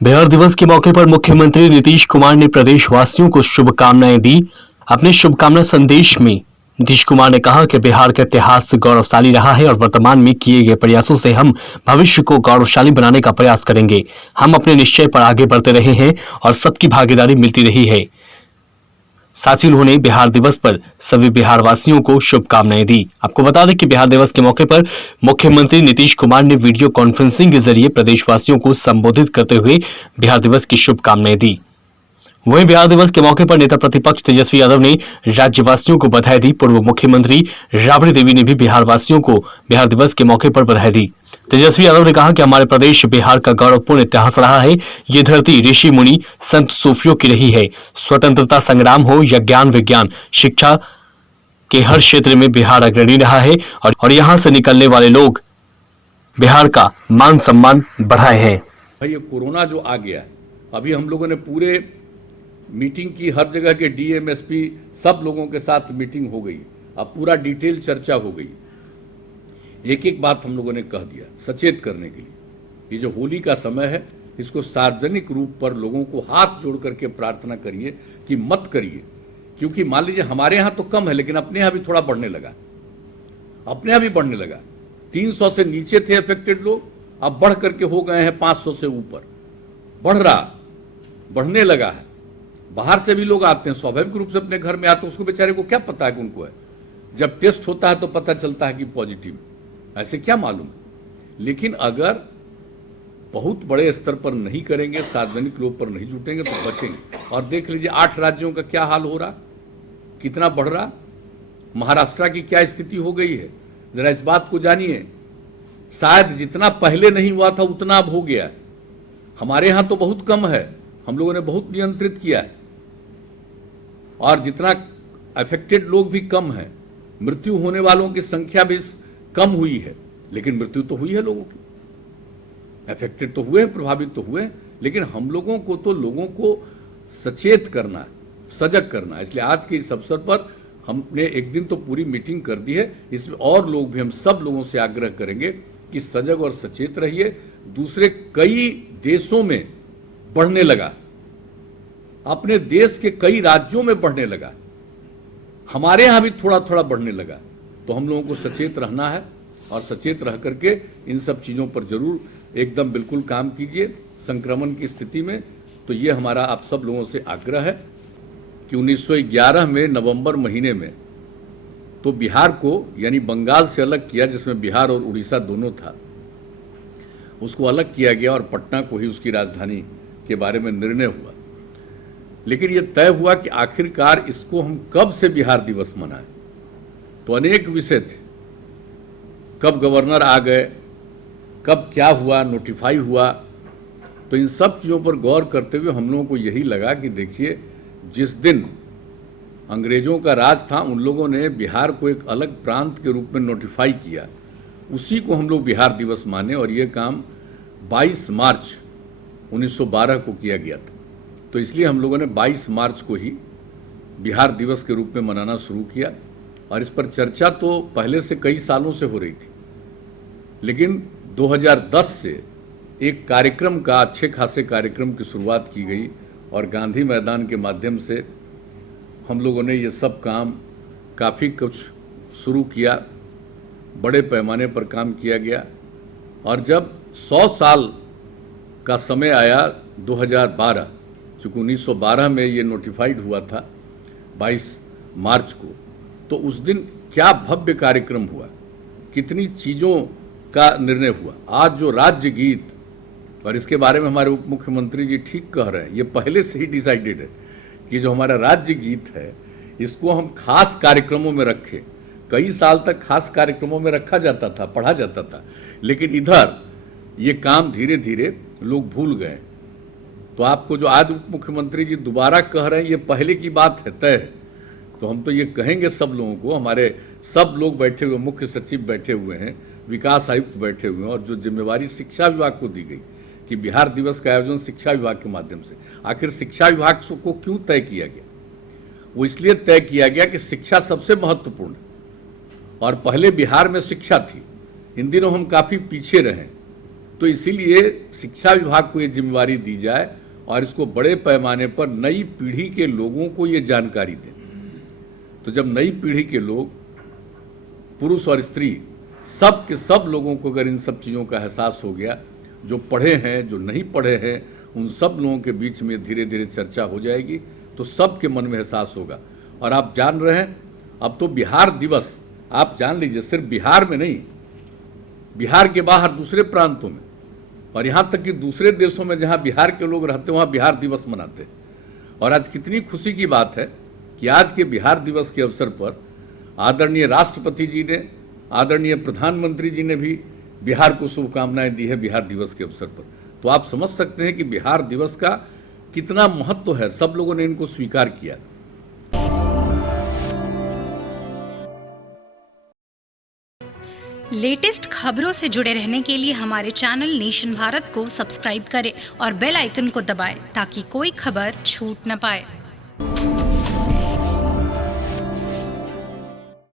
बिहार दिवस के मौके पर मुख्यमंत्री नीतीश कुमार ने प्रदेशवासियों को शुभकामनाएं दी। अपने शुभकामना संदेश में नीतीश कुमार ने कहा कि बिहार का इतिहास गौरवशाली रहा है और वर्तमान में किए गए प्रयासों से हम भविष्य को गौरवशाली बनाने का प्रयास करेंगे। हम अपने निश्चय पर आगे बढ़ते रहे हैं और सबकी भागीदारी मिलती रही है। साथ ही उन्होंने बिहार दिवस पर सभी बिहार वासियों को शुभकामनाएं दी। आपको बता दें कि बिहार दिवस के मौके पर मुख्यमंत्री नीतीश कुमार ने वीडियो कॉन्फ्रेंसिंग के जरिए प्रदेशवासियों को संबोधित करते हुए बिहार दिवस की शुभकामनाएं दी। वहीं बिहार दिवस के मौके पर नेता प्रतिपक्ष तेजस्वी यादव ने राज्यवासियों को बधाई दी। पूर्व मुख्यमंत्री राबड़ी देवी ने भी बिहार वासियों को बिहार दिवस के मौके पर बधाई दी। तेजस्वी यादव ने कहा कि हमारे प्रदेश बिहार का गौरवपूर्ण इतिहास रहा है। ये धरती ऋषि मुनि संत सूफियों की रही है। स्वतंत्रता संग्राम हो या ज्ञान विज्ञान शिक्षा के हर क्षेत्र में बिहार अग्रणी रहा है और यहाँ से निकलने वाले लोग बिहार का मान सम्मान बढ़ाए हैं। भाई ये कोरोना जो आ गया, अभी हम लोगों ने पूरे मीटिंग की, हर जगह के डीएम एसपी सब लोगों के साथ मीटिंग हो गई। अब पूरा डिटेल चर्चा हो गई। एक एक बात हम लोगों ने कह दिया सचेत करने के लिए। ये जो होली का समय है, इसको सार्वजनिक रूप पर लोगों को हाथ जोड़ करके प्रार्थना करिए कि मत करिए, क्योंकि मान लीजिए हमारे यहाँ तो कम है लेकिन अपने यहाँ भी थोड़ा बढ़ने लगा। अपने यहाँ भी बढ़ने लगा। 300 से नीचे थे अफेक्टेड लोग, अब बढ़ करके हो गए हैं 500 से ऊपर। बढ़ रहा, बढ़ने लगा है। बाहर से भी लोग आते हैं, स्वाभाविक रूप से अपने घर में आते हैं। उसको बेचारे को क्या पता है कि उनको है। जब टेस्ट होता है तो पता चलता है कि पॉजिटिव, ऐसे क्या मालूम। लेकिन अगर बहुत बड़े स्तर पर नहीं करेंगे, सार्वजनिक लोग पर नहीं जुटेंगे तो बचेंगे। और देख लीजिए 8 राज्यों का क्या हाल हो रहा, कितना बढ़ रहा। महाराष्ट्र की क्या स्थिति हो गई है, जरा इस बात को जानिए। शायद जितना पहले नहीं हुआ था उतना अब हो गया। हमारे यहां तो बहुत कम है, हम लोगों ने बहुत नियंत्रित किया है और जितना अफेक्टेड लोग भी कम है, मृत्यु होने वालों की संख्या भी कम हुई है। लेकिन मृत्यु तो हुई है लोगों की, अफेक्टेड तो हुए, प्रभावित तो हुए। लेकिन हम लोगों को तो लोगों को सचेत करना है, सजग करना है। इसलिए आज के इस अवसर पर हमने एक दिन तो पूरी मीटिंग कर दी है। इसमें और लोग भी, हम सब लोगों से आग्रह करेंगे कि सजग और सचेत रहिए। दूसरे कई देशों में बढ़ने लगा, अपने देश के कई राज्यों में बढ़ने लगा, हमारे यहां भी थोड़ा थोड़ा बढ़ने लगा। तो हम लोगों को सचेत रहना है और सचेत रह करके इन सब चीजों पर जरूर एकदम बिल्कुल काम कीजिए। संक्रमण की स्थिति में तो ये हमारा आप सब लोगों से आग्रह है कि 1911 में नवंबर महीने में तो बिहार को यानी बंगाल से अलग किया, जिसमें बिहार और उड़ीसा दोनों था, उसको अलग किया गया और पटना को ही उसकी राजधानी के बारे में निर्णय हुआ। लेकिन यह तय हुआ कि आखिरकार इसको हम कब से बिहार दिवस मनाएं। तो अनेक विषय थे, कब गवर्नर आ गए, कब क्या हुआ, नोटिफाई हुआ। तो इन सब चीज़ों पर गौर करते हुए हम लोगों को यही लगा कि देखिए, जिस दिन अंग्रेजों का राज था उन लोगों ने बिहार को एक अलग प्रांत के रूप में नोटिफाई किया, उसी को हम लोग बिहार दिवस माने। और ये काम 22 मार्च 1912 को किया गया था। तो इसलिए हम लोगों ने 22 मार्च को ही बिहार दिवस के रूप में मनाना शुरू किया। और इस पर चर्चा तो पहले से कई सालों से हो रही थी, लेकिन 2010 से एक कार्यक्रम का, अच्छे खासे कार्यक्रम की शुरुआत की गई और गांधी मैदान के माध्यम से हम लोगों ने ये सब काम काफ़ी कुछ शुरू किया, बड़े पैमाने पर काम किया गया। और जब 100 साल का समय आया 2012, चूँकि 1912 में ये नोटिफाइड हुआ था 22 मार्च को, तो उस दिन क्या भव्य कार्यक्रम हुआ, कितनी चीज़ों का निर्णय हुआ। आज जो राज्य गीत, और इसके बारे में हमारे उप मुख्यमंत्री जी ठीक कह रहे हैं, ये पहले से ही डिसाइडेड है कि जो हमारा राज्य गीत है इसको हम खास कार्यक्रमों में रखें। कई साल तक खास कार्यक्रमों में रखा जाता था, पढ़ा जाता था, लेकिन इधर ये काम धीरे धीरे लोग भूल गए। तो आपको जो आज उप मुख्यमंत्री जी दोबारा कह रहे हैं, ये पहले की बात है, तय है। तो हम तो ये कहेंगे सब लोगों को, हमारे सब लोग बैठे हुए, मुख्य सचिव बैठे हुए हैं, विकास आयुक्त बैठे हुए हैं, और जो जिम्मेवारी शिक्षा विभाग को दी गई कि बिहार दिवस का आयोजन शिक्षा विभाग के माध्यम से। आखिर शिक्षा विभाग को क्यों तय किया गया? वो इसलिए तय किया गया कि शिक्षा सबसे महत्वपूर्ण है और पहले बिहार में शिक्षा थी। इन दिनों हम काफ़ी पीछे रहे तो इसीलिए शिक्षा विभाग को ये जिम्मेवारी दी जाए और इसको बड़े पैमाने पर नई पीढ़ी के लोगों को ये जानकारी दें। तो जब नई पीढ़ी के लोग, पुरुष और स्त्री, सब के सब लोगों को अगर इन सब चीज़ों का एहसास हो गया, जो पढ़े हैं, जो नहीं पढ़े हैं, उन सब लोगों के बीच में धीरे धीरे चर्चा हो जाएगी, तो सबके मन में एहसास होगा। और आप जान रहे हैं, अब तो बिहार दिवस, आप जान लीजिए, सिर्फ बिहार में नहीं, बिहार के बाहर दूसरे प्रांतों में और यहाँ तक कि दूसरे देशों में जहाँ बिहार के लोग रहते हैं वहाँ बिहार दिवस मनाते हैं। और आज कितनी खुशी की बात है कि आज के बिहार दिवस के अवसर पर आदरणीय राष्ट्रपति जी ने, आदरणीय प्रधानमंत्री जी ने भी बिहार को शुभकामनाएं दी है बिहार दिवस के अवसर पर। तो आप समझ सकते हैं कि बिहार दिवस का कितना महत्व है, सब लोगों ने इनको स्वीकार किया। लेटेस्ट खबरों से जुड़े रहने के लिए हमारे चैनल नेशन भारत को सब्सक्राइब करें और बेल आइकन को दबाएं ताकि कोई खबर छूट न पाए।